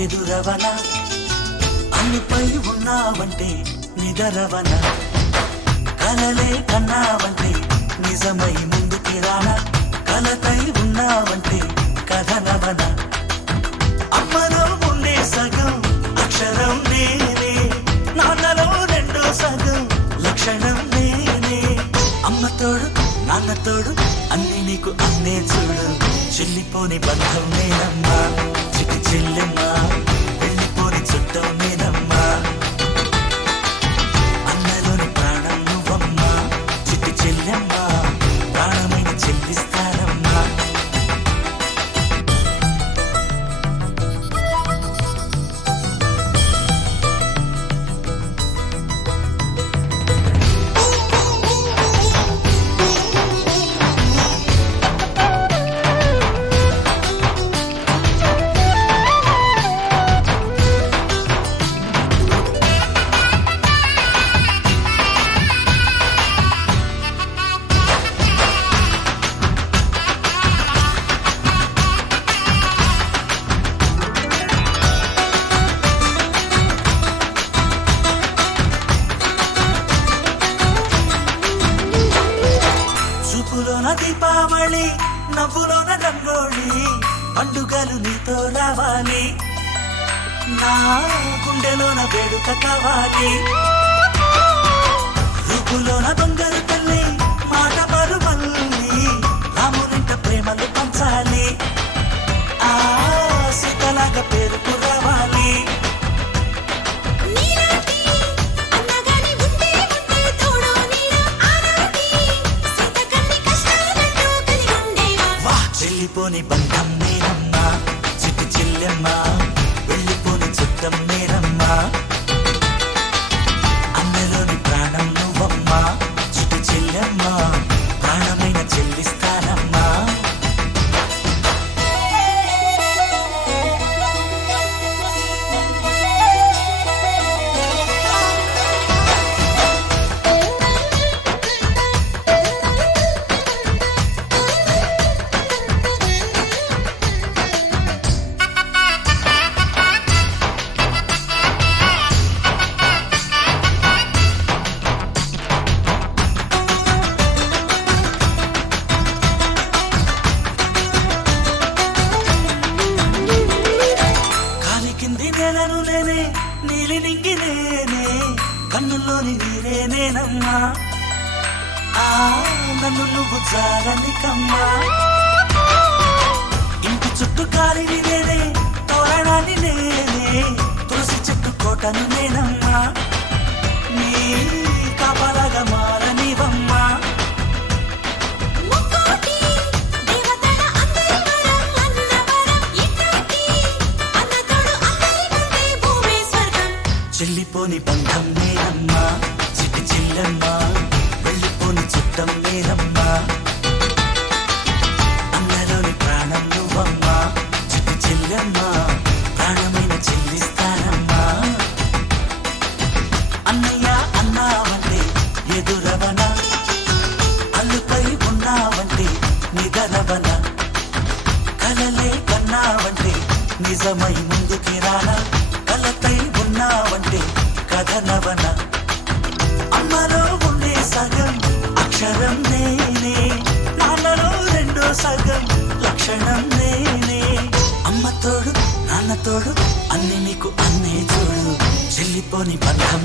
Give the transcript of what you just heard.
ఎదురవన అన్నిపై ఉన్నావంటే నిదరవన కలలే కన్నావంటే నిజమై ముందుకి రానా కలతై ఉన్నావంటే కథనవన అమ్మలో ఉండే సగం అక్షరం నేనే నాన్నలో రెండో సగం లక్షణం నేనే అమ్మ తోడు నాన్న తోడు అన్ని నీకు అన్నే చూడు చెల్లిపోని బంధం నేనమ్మా చిటి చెల్లెమ్మా వెళ్ళిపోని చుట్టం నేనమ్మా అన్నలోని ప్రాణం నువ్వమ్మా చిటి చెల్లెమ్మా ప్రాణమైన చెల్లిస్తానమ్మా చూపులోన దీపావళి నవ్వులోన రంగోళి పండుగలు నీతో రావాలి నా గుండెలోన వేడుక కావాలి రూపులోన దొంగలు తల్లి మాట పరుమల్లి రామునింట ప్రేమలు పంచాలి ఆ సీతలాగా పేరుకు రావాలి వెళ్ళిపోని బంధం నేనమ్మా చిట్టి చెల్లెమ్మా వెళ్ళిపోని చుట్టం నేనమ్మా అన్నలోని ప్రాణం నువ్వమ్మా చిట్టి చెల్లెమ్మా ప్రాణమైన చెల్లిస్తానమ్మా నేలను నేనే నీలి నింగి నేనే కన్నుల్లోని నీరే నేనమ్మా ఆ నన్ను నువ్వు చాలని కమ్మా ఇంటి చుట్టూ కాలిని నేనే తోరణాన్ని నేనే తులసి చెట్టు కోటను నేనమ్మా నీ కాపలాగా మారనివమ్మా చెల్లిపోని బంధం నేనమ్మా చిట్టి చెల్లెమ్మా వెళ్ళిపోని చుట్టం నేనమ్మా అన్నలోని ప్రాణం నువ్వమ్మా చిట్టి చెల్లెమ్మా ప్రాణమైన చెల్లిస్తానమ్మా అన్నయ్య అన్నావంటే ఎదురవన అల్లుపై ఉన్నావంటే నిదరవన కలలే కన్నావంటే నిజమై ముందుకి రానా కలతై ఉన్నావంటే కథనవన అమ్మలో ఉండే సగం అక్షరం నేనే నాన్నలో రెండో సగం లక్షణం నేనే అమ్మ తోడు నాన్న తోడు అన్ని నీకు అన్నే చూడు చెల్లిపోని బంధం